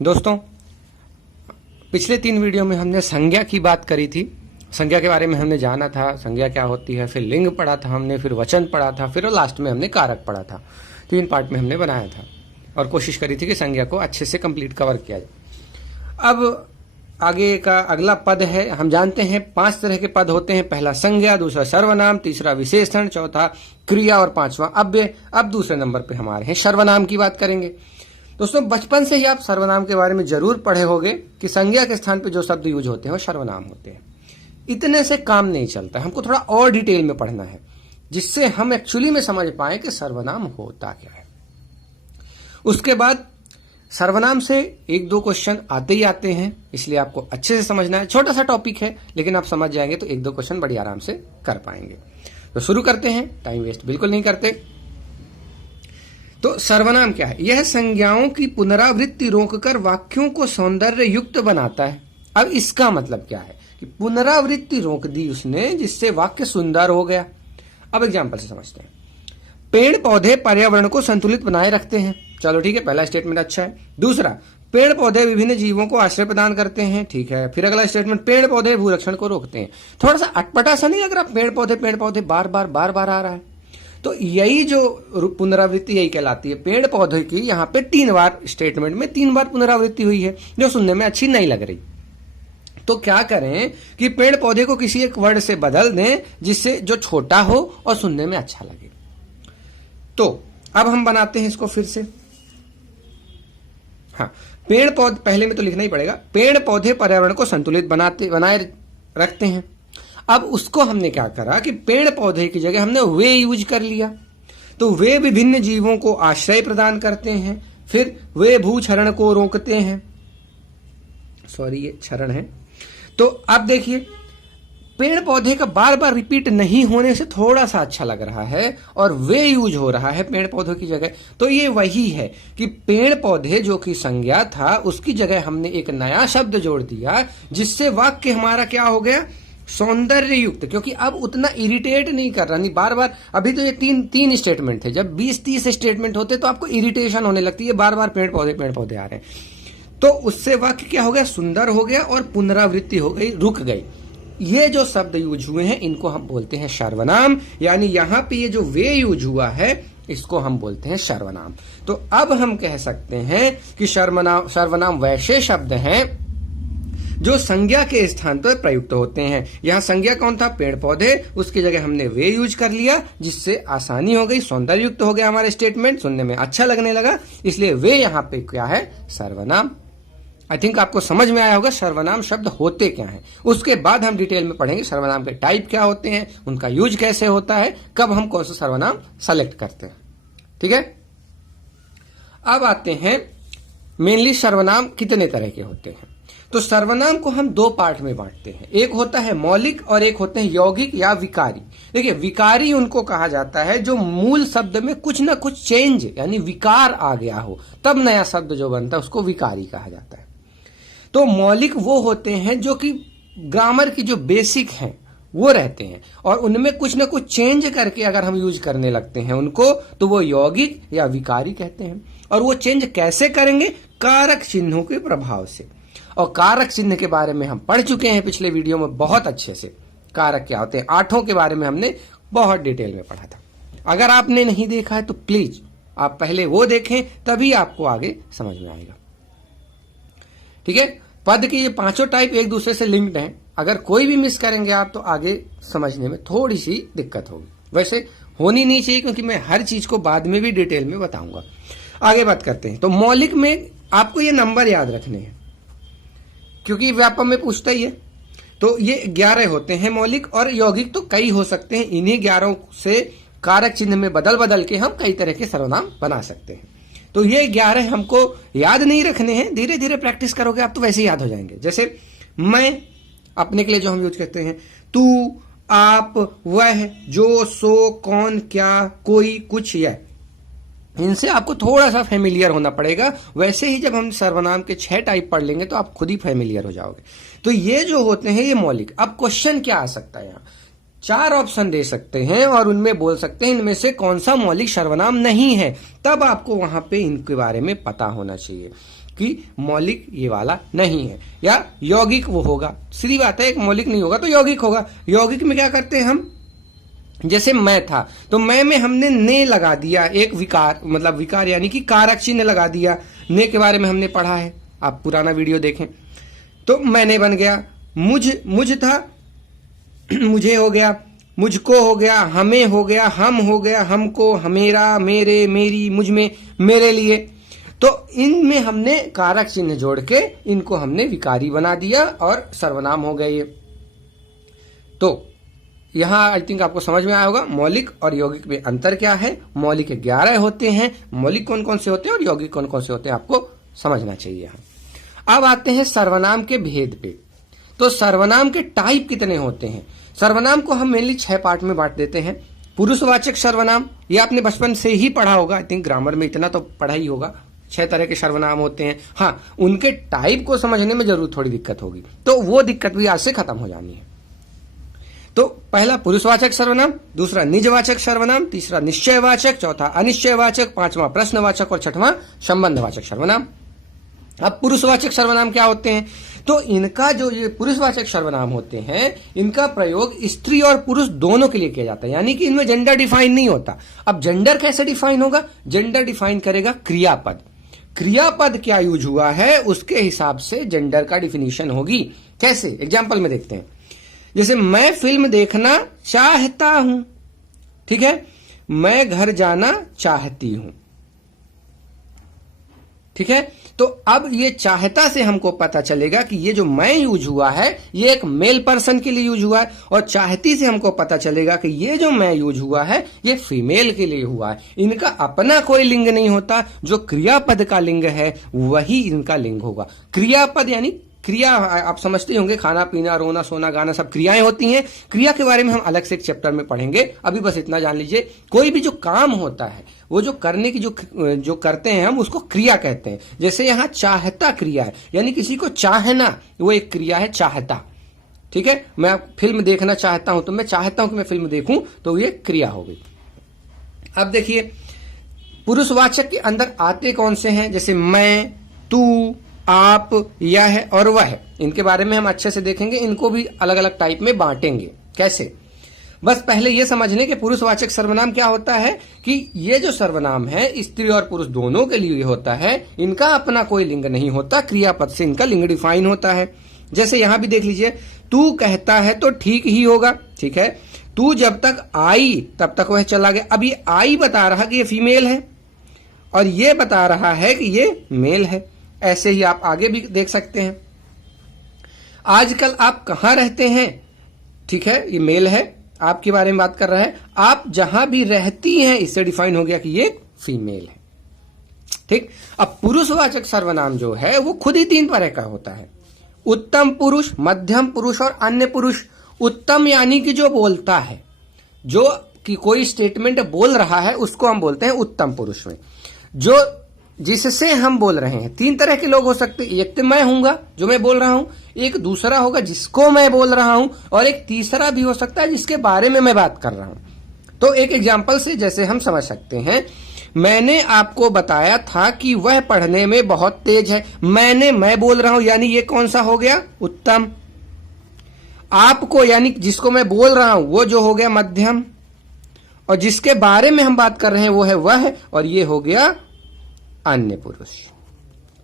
दोस्तों, पिछले 3 वीडियो में हमने संज्ञा की बात करी थी। संज्ञा के बारे में हमने जाना था, संज्ञा क्या होती है, फिर लिंग पढ़ा था हमने, फिर वचन पढ़ा था, फिर लास्ट में हमने कारक पढ़ा था। 3 पार्ट में हमने बनाया था और कोशिश करी थी कि संज्ञा को अच्छे से कंप्लीट कवर किया जाए। अब आगे का अगला पद है। हम जानते हैं 5 तरह के पद होते हैं। पहला संज्ञा, दूसरा सर्वनाम, तीसरा विशेषण, चौथा क्रिया और 5वां अव्यय। अब दूसरे नंबर पे हमारे हैं सर्वनाम की बात करेंगे। दोस्तों, बचपन से ही आप सर्वनाम के बारे में जरूर पढ़े होंगे कि संज्ञा के स्थान पे जो शब्द यूज होते हैं वो सर्वनाम होते हैं। इतने से काम नहीं चलता, हमको थोड़ा और डिटेल में पढ़ना है जिससे हम एक्चुअली में समझ पाए कि सर्वनाम होता क्या है। उसके बाद सर्वनाम से 1-2 क्वेश्चन आते ही आते हैं, इसलिए आपको अच्छे से समझना है। छोटा सा टॉपिक है लेकिन आप समझ जाएंगे तो 1-2 क्वेश्चन बड़ी आराम से कर पाएंगे। तो शुरू करते हैं, टाइम वेस्ट बिल्कुल नहीं करते। तो सर्वनाम क्या है? यह संज्ञाओं की पुनरावृत्ति रोककर वाक्यों को सौंदर्य युक्त बनाता है। अब इसका मतलब क्या है कि पुनरावृत्ति रोक दी उसने जिससे वाक्य सुंदर हो गया। अब एग्जांपल से समझते हैं। पेड़ पौधे पर्यावरण को संतुलित बनाए रखते हैं। चलो ठीक है, पहला स्टेटमेंट अच्छा है। दूसरा, पेड़ पौधे विभिन्न जीवों को आश्रय प्रदान करते हैं। ठीक है। फिर अगला स्टेटमेंट, पेड़ पौधे भूरक्षण को रोकते हैं। थोड़ा सा अटपटा सा नहीं लग रहा? पेड़ पौधे बार बार आ रहा है। तो यही जो पुनरावृत्ति यही कहलाती है। पेड़ पौधे की यहाँ पे 3 बार स्टेटमेंट में 3 बार पुनरावृत्ति हुई है जो सुनने में अच्छी नहीं लग रही। तो क्या करें कि पेड़ पौधे को किसी एक वर्ड से बदल दें जिससे जो छोटा हो और सुनने में अच्छा लगे। तो अब हम बनाते हैं इसको फिर से। हाँ, पेड़ पौधे पहले में तो लिखना ही पड़ेगा। पेड़ पौधे पर्यावरण को संतुलित बनाए रखते हैं। अब उसको हमने क्या करा कि पेड़ पौधे की जगह हमने वे यूज कर लिया। तो वे विभिन्न जीवों को आश्रय प्रदान करते हैं। फिर वे भूक्षरण को रोकते हैं। सॉरी, ये क्षरण है। तो अब देखिए, पेड़ पौधे का बार बार रिपीट नहीं होने से थोड़ा सा अच्छा लग रहा है और वे यूज हो रहा है पेड़ पौधों की जगह। तो ये वही है कि पेड़ पौधे जो कि संज्ञा था उसकी जगह हमने एक नया शब्द जोड़ दिया जिससे वाक्य हमारा क्या हो गया? सौंदर्य युक्त। क्योंकि अब उतना इरिटेट नहीं कर रहा, नहीं बार बार। अभी तो ये तीन स्टेटमेंट थे। जब 20-30 स्टेटमेंट होते तो आपको इरिटेशन होने लगती है, बार बार पेड़ पौधे आ रहे हैं। तो उससे वाक्य क्या हो गया? सुंदर हो गया और पुनरावृत्ति हो गई, रुक गई। ये जो शब्द यूज हुए हैं इनको हम बोलते हैं सर्वनाम। यानी यहां पे ये जो वे यूज हुआ है इसको हम बोलते हैं सर्वनाम। तो अब हम कह सकते हैं कि सर्वनाम वैसे शब्द हैं जो संज्ञा के स्थान पर प्रयुक्त होते हैं। यहां संज्ञा कौन था? पेड़ पौधे। उसकी जगह हमने वे यूज कर लिया जिससे आसानी हो गई, सौंदर्य युक्त हो गया हमारे स्टेटमेंट, सुनने में अच्छा लगने लगा, इसलिए वे यहां पे क्या है? सर्वनाम। आई थिंक आपको समझ में आया होगा सर्वनाम शब्द होते क्या हैं। उसके बाद हम डिटेल में पढ़ेंगे सर्वनाम के टाइप क्या होते हैं, उनका यूज कैसे होता है, कब हम कौन सा सर्वनाम सेलेक्ट करते हैं। ठीक है। अब आते हैं मेनली सर्वनाम कितने तरह के होते हैं। तो सर्वनाम को हम 2 पार्ट में बांटते हैं। एक होता है मौलिक और एक होते हैं यौगिक या विकारी। देखिए, विकारी उनको कहा जाता है जो मूल शब्द में कुछ ना कुछ चेंज यानी विकार आ गया हो, तब नया शब्द जो बनता है उसको विकारी कहा जाता है। तो मौलिक वो होते हैं जो कि ग्रामर की जो बेसिक हैं वो रहते हैं और उनमें कुछ ना कुछ चेंज करके अगर हम यूज करने लगते हैं उनको तो वो यौगिक या विकारी कहते हैं। और वो चेंज कैसे करेंगे? कारक चिन्हों के प्रभाव से। और कारक चिन्ह के बारे में हम पढ़ चुके हैं पिछले वीडियो में बहुत अच्छे से। कारक क्या होते हैं 8 के बारे में हमने बहुत डिटेल में पढ़ा था। अगर आपने नहीं देखा है तो प्लीज आप पहले वो देखें, तभी आपको आगे समझ में आएगा। ठीक है। पद की ये 5 टाइप एक दूसरे से लिंक्ड हैं। अगर कोई भी मिस करेंगे आप तो आगे समझने में थोड़ी सी दिक्कत होगी। वैसे होनी नहीं चाहिए क्योंकि मैं हर चीज को बाद में भी डिटेल में बताऊंगा। आगे बात करते हैं। तो मौलिक में आपको ये नंबर याद रखने हैं क्योंकि व्यापक में पूछता ही है। तो ये 11 होते हैं मौलिक, और यौगिक तो कई हो सकते हैं। इन्हीं 11 से कारक चिन्ह में बदल के हम कई तरह के सर्वनाम बना सकते हैं। तो ये 11 हमको याद नहीं रखने हैं, धीरे धीरे प्रैक्टिस करोगे आप तो वैसे ही याद हो जाएंगे। जैसे मैं अपने के लिए जो हम यूज करते हैं, तू, आप, वह, जो, सो, कौन, क्या, कोई, कुछ, यह, इनसे आपको थोड़ा सा फेमिलियर होना पड़ेगा। वैसे ही जब हम सर्वनाम के 6 टाइप पढ़ लेंगे तो आप खुद ही फेमिलियर हो जाओगे। तो ये जो होते हैं ये मौलिक। अब क्वेश्चन क्या आ सकता है यहाँ? 4 ऑप्शन दे सकते हैं और उनमें बोल सकते हैं इनमें से कौन सा मौलिक सर्वनाम नहीं है। तब आपको वहां पे इनके बारे में पता होना चाहिए कि मौलिक ये वाला नहीं है या यौगिक वो होगा। सीधी बात है, एक मौलिक नहीं होगा तो यौगिक होगा। यौगिक में क्या करते हैं हम, जैसे मैं था तो मैं में हमने ने लगा दिया, एक विकार, मतलब विकार यानी कि कारक चिन्ह लगा दिया। ने के बारे में हमने पढ़ा है, आप पुराना वीडियो देखें। तो मैंने बन गया, मुझ था मुझे हो गया, मुझको हो गया, हमें हो गया, हम हो गया, हमको, हमेरा, मेरे, मेरी, मुझ में, मेरे लिए। तो इनमें हमने कारक चिन्ह जोड़ के इनको हमने विकारी बना दिया और सर्वनाम हो गए। तो यहां आई थिंक आपको समझ में आया होगा मौलिक और यौगिक में अंतर क्या है। मौलिक 11 होते हैं, मौलिक कौन कौन से होते हैं और यौगिक कौन कौन से होते हैं, आपको समझना चाहिए। यहां अब आते हैं सर्वनाम के भेद पे। तो सर्वनाम के टाइप कितने होते हैं। सर्वनाम को हम मेनली 6 पार्ट में बांट देते हैं। पुरुषवाचक सर्वनाम, ये आपने बचपन से ही पढ़ा होगा, आई थिंक ग्रामर में इतना तो पढ़ा ही होगा। 6 तरह के सर्वनाम होते हैं। हाँ, उनके टाइप को समझने में जरूर थोड़ी दिक्कत होगी, तो वो दिक्कत भी आज से खत्म हो जानी है। तो पहला पुरुषवाचक सर्वनाम, दूसरा निजवाचक सर्वनाम, तीसरा निश्चयवाचक, चौथा अनिश्चयवाचक, 5वां प्रश्नवाचक और 6वां संबंधवाचक सर्वनाम। अब पुरुषवाचक सर्वनाम क्या होते हैं, तो इनका जो ये पुरुषवाचक सर्वनाम होते हैं, इनका प्रयोग स्त्री और पुरुष दोनों के लिए किया जाता है, यानी कि इनमें जेंडर डिफाइन नहीं होता। अब जेंडर कैसे डिफाइन होगा, जेंडर डिफाइन करेगा क्रियापद। क्रियापद क्या यूज हुआ है उसके हिसाब से जेंडर का डिफिनीशन होगी। कैसे, एग्जाम्पल में देखते हैं। जैसे मैं फिल्म देखना चाहता हूं, ठीक है, मैं घर जाना चाहती हूं, ठीक है। तो अब ये चाहता से हमको पता चलेगा कि ये जो मैं यूज हुआ है ये एक मेल पर्सन के लिए यूज हुआ है, और चाहती से हमको पता चलेगा कि ये जो मैं यूज हुआ है ये फीमेल के लिए हुआ है। इनका अपना कोई लिंग नहीं होता, जो क्रियापद का लिंग है वही इनका लिंग होगा। क्रियापद यानी क्रिया, आप समझते होंगे, खाना पीना, रोना सोना गाना सब क्रियाएं होती हैं। क्रिया के बारे में हम अलग से एक चैप्टर में पढ़ेंगे, अभी बस इतना जान लीजिए। कोई भी जो काम होता है वो जो करने की जो करते हैं हम उसको क्रिया कहते हैं। जैसे यहाँ चाहता क्रिया है, यानी किसी को चाहना, वो एक क्रिया है, चाहता, ठीक है। मैं फिल्म देखना चाहता हूं तो मैं चाहता हूं कि मैं फिल्म देखूं, तो ये क्रिया हो गई। अब देखिए पुरुषवाचक के अंदर आते कौन से हैं, जैसे मैं, तू, आप, यह और वह। इनके बारे में हम अच्छे से देखेंगे, इनको भी अलग अलग टाइप में बांटेंगे। कैसे, बस पहले यह समझ लें कि पुरुषवाचक सर्वनाम क्या होता है, कि ये जो सर्वनाम है स्त्री और पुरुष दोनों के लिए होता है। इनका अपना कोई लिंग नहीं होता, क्रियापद से इनका लिंग डिफाइन होता है। जैसे यहां भी देख लीजिए, तू कहता है तो ठीक ही होगा, ठीक है। तू जब तक आई तब तक वह चला गया। अब ये आई बता रहा कि ये फीमेल है और ये बता रहा है कि ये मेल है। ऐसे ही आप आगे भी देख सकते हैं। आजकल आप कहां रहते हैं, ठीक है, ये मेल है, आपके बारे में बात कर रहा है। आप जहां भी रहती हैं, इससे डिफाइन हो गया कि ये फीमेल है, ठीक। अब पुरुषवाचक सर्वनाम जो है वो खुद ही 3 तरह का होता है, उत्तम पुरुष, मध्यम पुरुष और अन्य पुरुष। उत्तम यानी कि जो बोलता है, जो कि कोई स्टेटमेंट बोल रहा है उसको हम बोलते हैं उत्तम पुरुष में। जो जिससे हम बोल रहे हैं, 3 तरह के लोग हो सकते हैं। एक तो मैं हूंगा जो मैं बोल रहा हूं, एक दूसरा होगा जिसको मैं बोल रहा हूं, और एक तीसरा भी हो सकता है जिसके बारे में मैं बात कर रहा हूं। तो एक एग्जाम्पल से जैसे हम समझ सकते हैं, मैंने आपको बताया था कि वह पढ़ने में बहुत तेज है। मैं बोल रहा हूं, यानी ये कौन सा हो गया, उत्तम। आपको यानी जिसको मैं बोल रहा हूं वो जो हो गया मध्यम, और जिसके बारे में हम बात कर रहे हैं वो है वह, और ये हो गया अन्य पुरुष,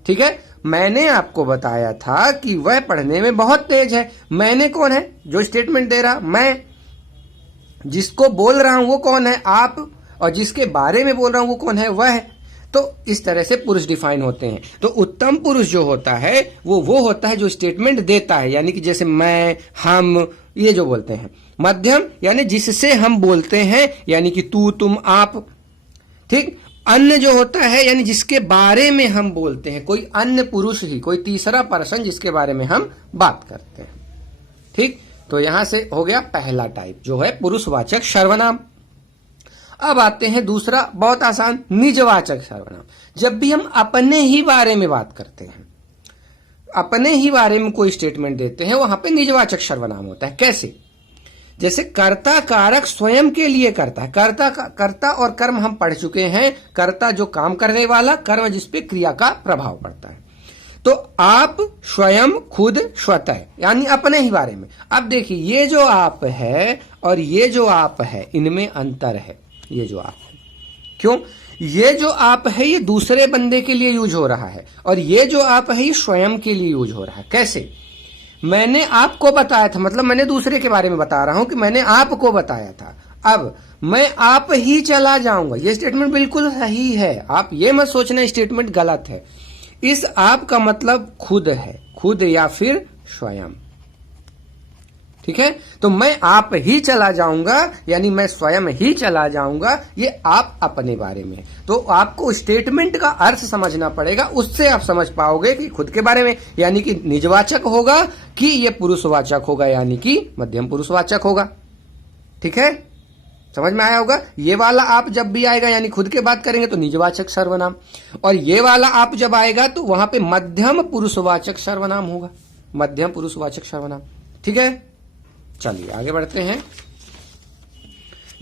ठीक है। मैंने आपको बताया था कि वह पढ़ने में बहुत तेज है। मैंने कौन है, जो स्टेटमेंट दे रहा, मैं। जिसको बोल रहा हूं वो कौन है, आप। और जिसके बारे में बोल रहा हूं वो कौन है, वह। तो इस तरह से पुरुष डिफाइन होते हैं। तो उत्तम पुरुष जो होता है वो होता है जो स्टेटमेंट देता है, यानी कि जैसे मैं, हम, ये जो बोलते हैं। मध्यम यानी जिससे हम बोलते हैं, यानी कि तू, तुम, आप, ठीक। अन्य जो होता है यानी जिसके बारे में हम बोलते हैं, कोई अन्य पुरुष ही, कोई तीसरा पर्सन जिसके बारे में हम बात करते हैं, ठीक। तो यहां से हो गया पहला टाइप जो है पुरुषवाचक सर्वनाम। अब आते हैं दूसरा, बहुत आसान, निजवाचक सर्वनाम। जब भी हम अपने ही बारे में बात करते हैं, अपने ही बारे में कोई स्टेटमेंट देते हैं, वहां पे निजवाचक सर्वनाम होता है। कैसे, जैसे कर्ता कारक स्वयं के लिए करता है, कर्ता और कर्म हम पढ़ चुके हैं। कर्ता जो काम करने वाला, कर्म जिसपे क्रिया का प्रभाव पड़ता है। तो आप स्वयं, खुद, स्वतः, यानी अपने ही बारे में। अब देखिए, ये जो आप है और ये जो आप है, इनमें अंतर है। ये जो आप है, क्यों? ये जो आप है ये दूसरे बंदे के लिए यूज हो रहा है, और ये जो आप है ये स्वयं के लिए यूज हो रहा है। कैसे? मैंने आपको बताया था, मतलब मैंने दूसरे के बारे में बता रहा हूं कि मैंने आपको बताया था। अब मैं आप ही चला जाऊंगा, ये स्टेटमेंट बिल्कुल सही है। आप ये मत सोचना स्टेटमेंट गलत है। इस आप का मतलब खुद है, खुद या फिर स्वयं। ठीक है? तो मैं आप ही चला जाऊंगा, यानी मैं स्वयं ही चला जाऊंगा, ये आप अपने बारे में। तो आपको स्टेटमेंट का अर्थ समझना पड़ेगा, उससे आप समझ पाओगे कि खुद के बारे में यानी कि निजवाचक होगा कि ये पुरुषवाचक होगा, यानी कि मध्यम पुरुषवाचक होगा। ठीक है? समझ में आया होगा? ये वाला आप जब भी आएगा यानी खुद के बात करेंगे तो निजवाचक सर्वनाम, और ये वाला आप जब आएगा तो वहां पे मध्यम पुरुषवाचक सर्वनाम होगा, मध्यम पुरुषवाचक सर्वनाम। ठीक है? चलिए आगे बढ़ते हैं।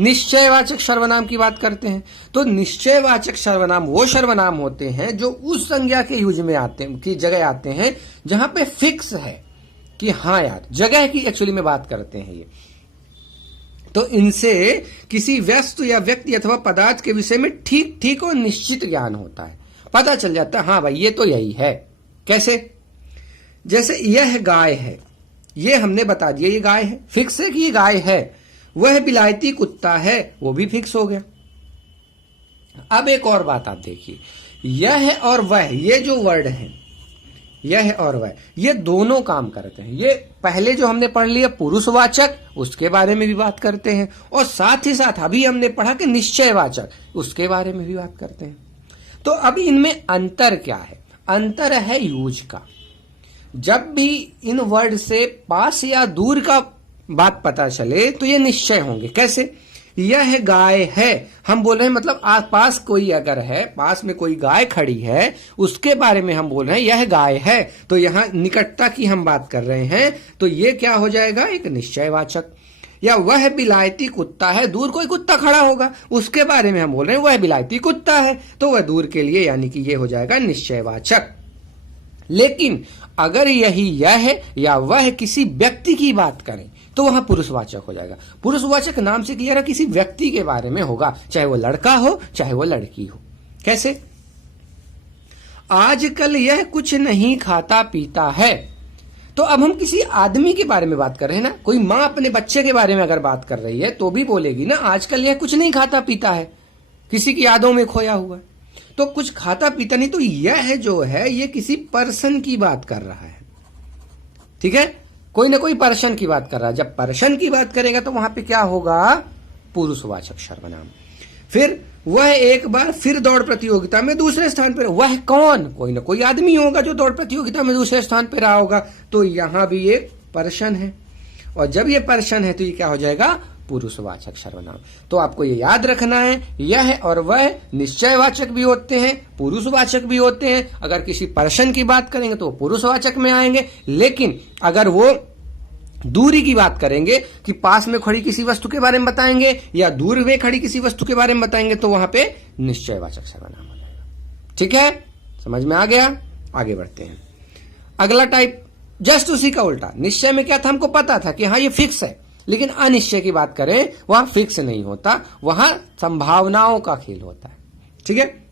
निश्चयवाचक सर्वनाम की बात करते हैं। तो निश्चयवाचक सर्वनाम वो सर्वनाम होते हैं जो उस संज्ञा के यूज में आते हैं, की जगह आते हैं जहां पे फिक्स है कि हाँ यार, जगह की एक्चुअली में बात करते हैं ये। तो इनसे किसी वस्तु या व्यक्ति अथवा पदार्थ के विषय में ठीक ठीक और निश्चित ज्ञान होता है, पता चल जाता है हाँ भाई ये तो यही है। कैसे? जैसे यह गाय है, ये हमने बता दिया ये गाय है, फिक्स है कि ये गाय है। वह बिलायती कुत्ता है, वो भी फिक्स हो गया। अब एक और बात आप देखिए, यह और वह, ये जो वर्ड है यह और वह, ये दोनों काम करते हैं। ये पहले जो हमने पढ़ लिया पुरुषवाचक, उसके बारे में भी बात करते हैं, और साथ ही साथ अभी हमने पढ़ा कि निश्चयवाचक, उसके बारे में भी बात करते हैं। तो अब इनमें अंतर क्या है? अंतर है यूज का। जब भी इन वर्ड से पास या दूर का बात पता चले तो ये निश्चय होंगे। कैसे? यह गाय है, हम बोल रहे हैं मतलब आसपास कोई अगर है, पास में कोई गाय खड़ी है, उसके बारे में हम बोल रहे हैं यह गाय है, तो यहां निकटता की हम बात कर रहे हैं, तो ये क्या हो जाएगा? एक निश्चयवाचक। या वह बिलायती कुत्ता है, दूर कोई कुत्ता खड़ा होगा, उसके बारे में हम बोल रहे हैं वह बिलायती कुत्ता है, तो वह दूर के लिए यानी कि ये हो जाएगा निश्चयवाचक। लेकिन अगर यही यह या वह किसी व्यक्ति की बात करें तो वहां पुरुषवाचक हो जाएगा। पुरुषवाचक नाम से क्लियर है, किसी व्यक्ति के बारे में होगा, चाहे वो लड़का हो चाहे वो लड़की हो। कैसे? आजकल यह कुछ नहीं खाता पीता है, तो अब हम किसी आदमी के बारे में बात कर रहे हैं ना। कोई माँ अपने बच्चे के बारे में अगर बात कर रही है तो भी बोलेगी ना आजकल यह कुछ नहीं खाता पीता है, किसी की यादों में खोया हुआ, तो कुछ खाता पीता नहीं। तो यह जो है ये किसी पर्सन की बात कर रहा है। ठीक है? कोई ना कोई पर्सन की बात कर रहा है। जब पर्सन की बात करेगा तो वहां पे क्या होगा? पुरुषवाचक सर्वनाम। फिर वह एक बार फिर दौड़ प्रतियोगिता में दूसरे स्थान पर, वह कौन? कोई ना कोई आदमी होगा जो दौड़ प्रतियोगिता में दूसरे स्थान पर रहा होगा, तो यहां भी एक पर्सन है, और जब ये पर्सन है तो ये क्या हो जाएगा? पुरुषवाचक सर्वनाम। तो आपको ये याद रखना है, यह और वह निश्चयवाचक भी होते हैं, पुरुषवाचक भी होते हैं। अगर किसी पर्सन की बात करेंगे तो पुरुषवाचक में आएंगे, लेकिन अगर वो दूरी की बात करेंगे कि पास में खड़ी किसी वस्तु के बारे में बताएंगे या दूर में खड़ी किसी वस्तु के बारे में बताएंगे, तो वहां पे निश्चयवाचक सर्वनाम हो जाएगा। ठीक है? समझ में आ गया? आगे बढ़ते हैं। अगला टाइप जस्ट उसी का उल्टा। निश्चय में क्या था? हमको पता था कि हाँ ये फिक्स है, लेकिन अनिश्चय की बात करें वहां फिक्स नहीं होता, वहां संभावनाओं का खेल होता है। ठीक है?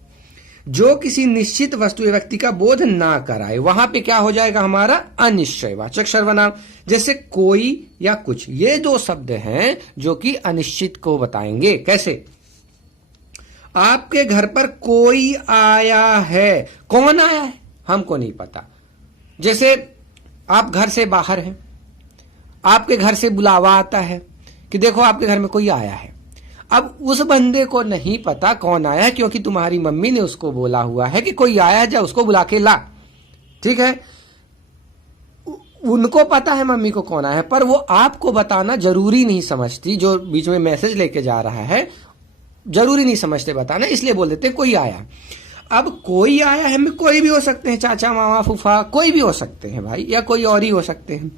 जो किसी निश्चित वस्तु या व्यक्ति का बोध ना कराए, वहां पे क्या हो जाएगा हमारा? अनिश्चयवाचक सर्वनाम। जैसे कोई या कुछ, ये दो शब्द हैं जो कि अनिश्चित को बताएंगे। कैसे? आपके घर पर कोई आया है, कौन आया है हमको नहीं पता। जैसे आप घर से बाहर हैं, आपके घर से बुलावा आता है कि देखो आपके घर में कोई आया है। अब उस बंदे को नहीं पता कौन आया है, क्योंकि तुम्हारी मम्मी ने उसको बोला हुआ है कि कोई आया है, जा उसको बुला के ला। ठीक है? उनको पता है मम्मी को कौन आया है, पर वो आपको बताना जरूरी नहीं समझती, जो बीच में मैसेज लेके जा रहा है जरूरी नहीं समझते बताना, इसलिए बोल देते कोई आया। अब कोई आया है में कोई भी हो सकते हैं, चाचा मामा फूफा कोई भी हो सकते हैं भाई, या कोई और ही हो सकते हैं।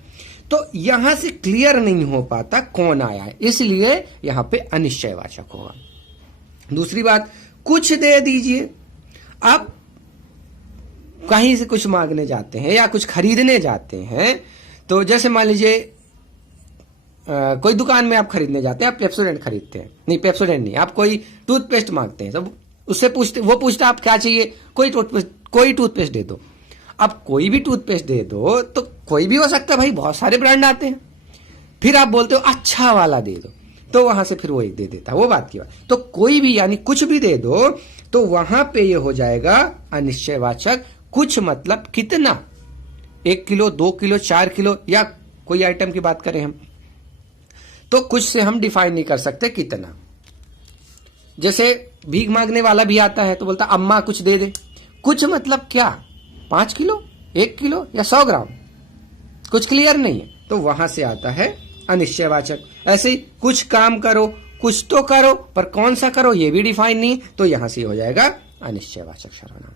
तो यहां से क्लियर नहीं हो पाता कौन आया है, इसलिए यहां पे अनिश्चयवाचक होगा। दूसरी बात, कुछ दे दीजिए। आप कहीं से कुछ मांगने जाते हैं या कुछ खरीदने जाते हैं, तो जैसे मान लीजिए कोई दुकान में आप खरीदने जाते हैं, आप पेप्सोडेंट खरीदते हैं, नहीं पेप्सोडेंट नहीं, आप कोई टूथपेस्ट मांगते हैं, तो उससे पूछते, वो पूछता है आप क्या चाहिए, कोई टूथपेस्ट दे दो। अब कोई भी टूथपेस्ट दे दो तो कोई भी हो सकता है भाई, बहुत सारे ब्रांड आते हैं। फिर आप बोलते हो अच्छा वाला दे दो, तो वहां से फिर वो एक दे देता है, वो बात की बात। तो कोई भी यानी कुछ भी दे दो तो वहां पे ये हो जाएगा अनिश्चयवाचक। कुछ मतलब कितना, 1 किलो, 2 किलो, 4 किलो, या कोई आइटम की बात करें हम, तो कुछ से हम डिफाइन नहीं कर सकते कितना। जैसे भीख मांगने वाला भी आता है तो बोलता अम्मा कुछ दे दे। कुछ मतलब क्या, 5 किलो, 1 किलो या 100 ग्राम, कुछ क्लियर नहीं है, तो वहां से आता है अनिश्चयवाचक। ऐसे ही कुछ काम करो, कुछ तो करो पर कौन सा करो ये भी डिफाइन नहीं, तो यहां से हो जाएगा अनिश्चयवाचक सर्वनाम।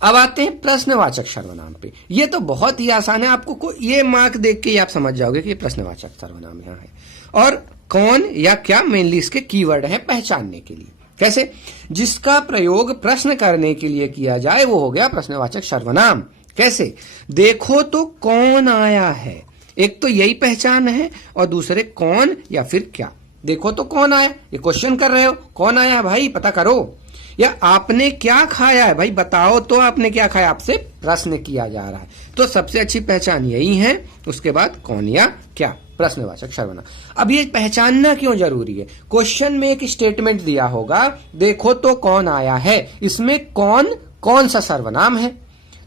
अब आते हैं प्रश्नवाचक सर्वनाम पे। ये तो बहुत ही आसान है, आपको ये मार्क देख के ही आप समझ जाओगे कि प्रश्नवाचक सर्वनाम यहाँ है। और कौन या क्या मेनली इसके कीवर्ड है पहचानने के लिए। कैसे, जिसका प्रयोग प्रश्न करने के लिए किया जाए वो हो गया प्रश्नवाचक सर्वनाम। कैसे, देखो तो कौन आया है, एक तो यही पहचान है, और दूसरे कौन या फिर क्या। देखो तो कौन आया, ये क्वेश्चन कर रहे हो, कौन आया भाई पता करो। या आपने क्या खाया है भाई बताओ तो आपने क्या खाया, आपसे प्रश्न किया जा रहा है, तो सबसे अच्छी पहचान यही है। उसके बाद कौन या क्या, प्रश्नवाचक सर्वनाम। अब ये पहचानना क्यों जरूरी है, क्वेश्चन में एक स्टेटमेंट दिया होगा, देखो तो कौन आया है, इसमें कौन कौन सा सर्वनाम है,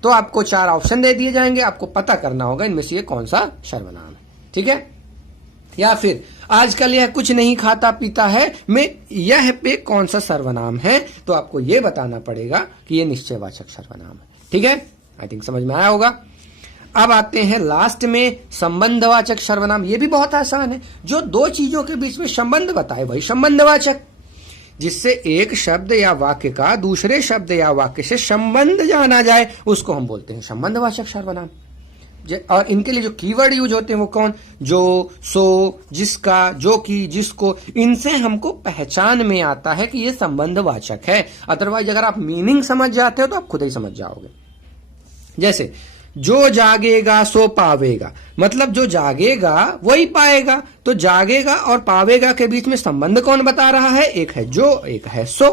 तो आपको 4 ऑप्शन दे दिए जाएंगे, आपको पता करना होगा इनमें से ये कौन सा सर्वनाम है। ठीक है, या फिर आजकल यह कुछ नहीं खाता पीता है में यह पे कौन सा सर्वनाम है, तो आपको यह बताना पड़ेगा कि यह निश्चयवाचक सर्वनाम है। ठीक है, आई थिंक समझ में आया होगा। अब आते हैं लास्ट में संबंधवाचक सर्वनाम। यह भी बहुत आसान है, जो 2 चीजों के बीच में संबंध बताए वही संबंधवाचक, जिससे एक शब्द या वाक्य का दूसरे शब्द या वाक्य से संबंध जाना जाए उसको हम बोलते हैं संबंधवाचक सर्वनाम। और इनके लिए जो कीवर्ड यूज होते हैं वो कौन, जो, सो, जिसका, जो कि, जिसको, इनसे हमको पहचान में आता है कि ये संबंधवाचक है। अदरवाइज अगर आप मीनिंग समझ जाते हो तो आप खुद ही समझ जाओगे। जैसे जो जागेगा सो पावेगा, मतलब जो जागेगा वही पाएगा, तो जागेगा और पावेगा के बीच में संबंध कौन बता रहा है, एक है जो, एक है सो,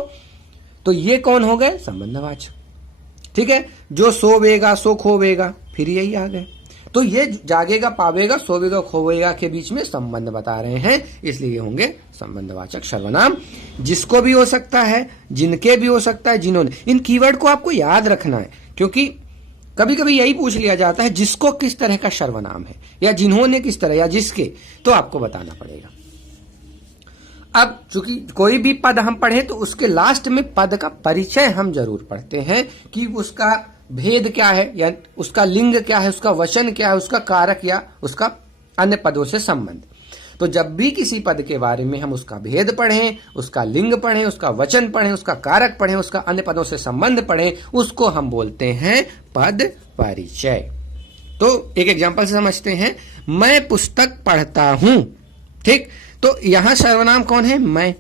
तो ये कौन हो गए संबंधवाचक। ठीक है, जो सोवेगा सो खोवेगा, फिर यही आ गए, तो ये जागेगा पावेगा सोवेगा खोवेगा के बीच में संबंध बता रहे हैं, इसलिए ये होंगे संबंधवाचक सर्वनाम। जिसको भी हो सकता है, जिनके भी हो सकता है, जिन्होंने, इन कीवर्ड को आपको याद रखना है, क्योंकि कभी कभी यही पूछ लिया जाता है जिसको किस तरह का सर्वनाम है, या जिन्होंने किस तरह, या जिसके, तो आपको बताना पड़ेगा। अब चूंकि कोई भी पद हम पढ़े तो उसके लास्ट में पद का परिचय हम जरूर पढ़ते हैं कि उसका भेद क्या है, या उसका लिंग क्या है, उसका वचन क्या है, उसका कारक या उसका अन्य पदों से संबंध। तो जब भी किसी पद के बारे में हम उसका भेद पढ़ें, उसका लिंग पढ़ें, उसका वचन पढ़ें, उसका कारक पढ़ें, उसका अन्य पदों से संबंध पढ़ें, उसको हम बोलते हैं पद परिचय। तो एक एग्जांपल से समझते हैं, मैं पुस्तक पढ़ता हूं। ठीक, तो यहां सर्वनाम कौन है, मैं।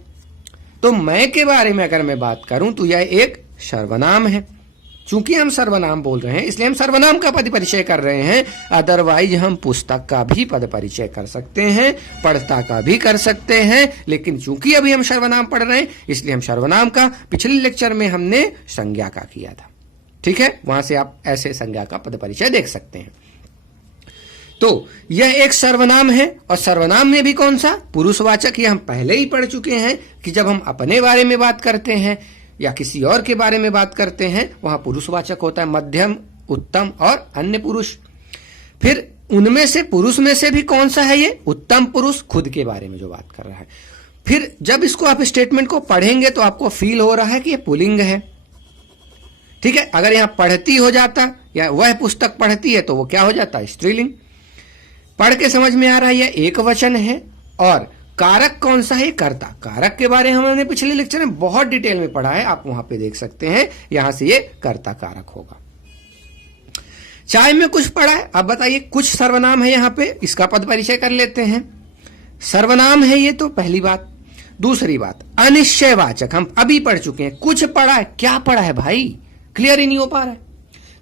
तो मैं के बारे में अगर मैं बात करूं तो यह एक सर्वनाम है। चूंकि हम सर्वनाम बोल रहे हैं इसलिए हम सर्वनाम का पद परिचय कर रहे हैं, अदरवाइज हम पुस्तक का भी पद परिचय कर सकते हैं, पढ़ता का भी कर सकते हैं, लेकिन चूंकि अभी हम सर्वनाम पढ़ रहे हैं इसलिए हम सर्वनाम का, पिछले लेक्चर में हमने संज्ञा का किया था। ठीक है, वहां से आप ऐसे संज्ञा का पद परिचय देख सकते हैं। तो यह एक सर्वनाम है, और सर्वनाम में भी कौन सा, पुरुषवाचक। ये हम पहले ही पढ़ चुके हैं कि जब हम अपने बारे में बात करते हैं या किसी और के बारे में बात करते हैं वहां पुरुषवाचक होता है, मध्यम, उत्तम और अन्य पुरुष। फिर उनमें से, पुरुष में से भी कौन सा है, ये उत्तम पुरुष, खुद के बारे में जो बात कर रहा है। फिर जब इसको आप स्टेटमेंट को पढ़ेंगे तो आपको फील हो रहा है कि ये पुल्लिंग है। ठीक है, अगर यहां पढ़ती हो जाता या वह पुस्तक पढ़ती है तो वो क्या हो जाता है, स्त्रीलिंग। पढ़ के समझ में आ रहा है यह एक वचन है। और कारक कौन सा है, कर्ता। कारक के बारे में हमने पिछले लेक्चर में बहुत डिटेल में पढ़ा है, आप वहां पे देख सकते हैं, यहां से ये कर्ता कारक होगा। चाय में कुछ पड़ा है। अब बताइए, कुछ सर्वनाम है यहाँ पे, इसका पद परिचय कर लेते हैं। सर्वनाम है ये तो पहली बात। दूसरी बात, अनिश्चयवाचक हम अभी पढ़ चुके हैं। कुछ पढ़ा है, क्या पढ़ा है भाई, क्लियर ही नहीं हो पा रहा है।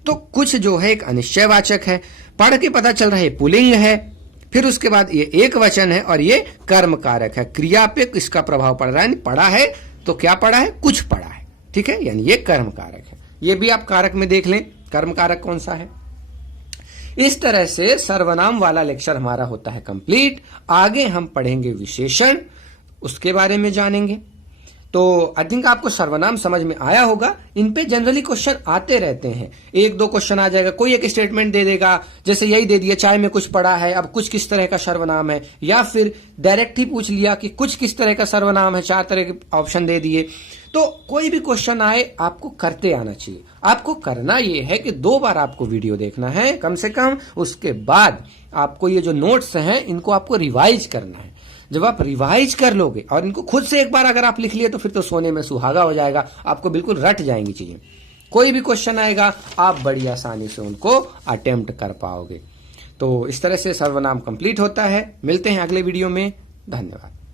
तो कुछ जो है एक अनिश्चयवाचक है, पढ़ के पता चल रहा है पुल्लिंग है, फिर उसके बाद ये एक वचन है और ये कर्म कारक है, क्रिया पे इसका प्रभाव पड़ रहा है। पढ़ा है तो क्या पढ़ा है, कुछ पढ़ा है, ठीक है, यानी ये कर्म कारक है। ये भी आप कारक में देख लें, कर्म कारक कौन सा है। इस तरह से सर्वनाम वाला लेक्चर हमारा होता है कंप्लीट। आगे हम पढ़ेंगे विशेषण, उसके बारे में जानेंगे। तो आई थिंक आपको सर्वनाम समझ में आया होगा। इन पे जनरली क्वेश्चन आते रहते हैं, एक दो क्वेश्चन आ जाएगा, कोई एक स्टेटमेंट दे देगा, जैसे यही दे दिया चाय में कुछ पड़ा है, अब कुछ किस तरह का सर्वनाम है, या फिर डायरेक्ट ही पूछ लिया कि कुछ किस तरह का सर्वनाम है, 4 तरह के ऑप्शन दे दिए। तो कोई भी क्वेश्चन आए आपको करते आना चाहिए। आपको करना यह है कि 2 बार आपको वीडियो देखना है कम से कम, उसके बाद आपको ये जो नोट्स हैं इनको आपको रिवाइज करना है। जब आप रिवाइज कर लोगे और इनको खुद से एक बार अगर आप लिख लिए तो फिर तो सोने में सुहागा हो जाएगा, आपको बिल्कुल रट जाएंगी चीजें। कोई भी क्वेश्चन आएगा आप बड़ी आसानी से उनको अटेम्प्ट कर पाओगे। तो इस तरह से सर्वनाम कंप्लीट होता है। मिलते हैं अगले वीडियो में, धन्यवाद।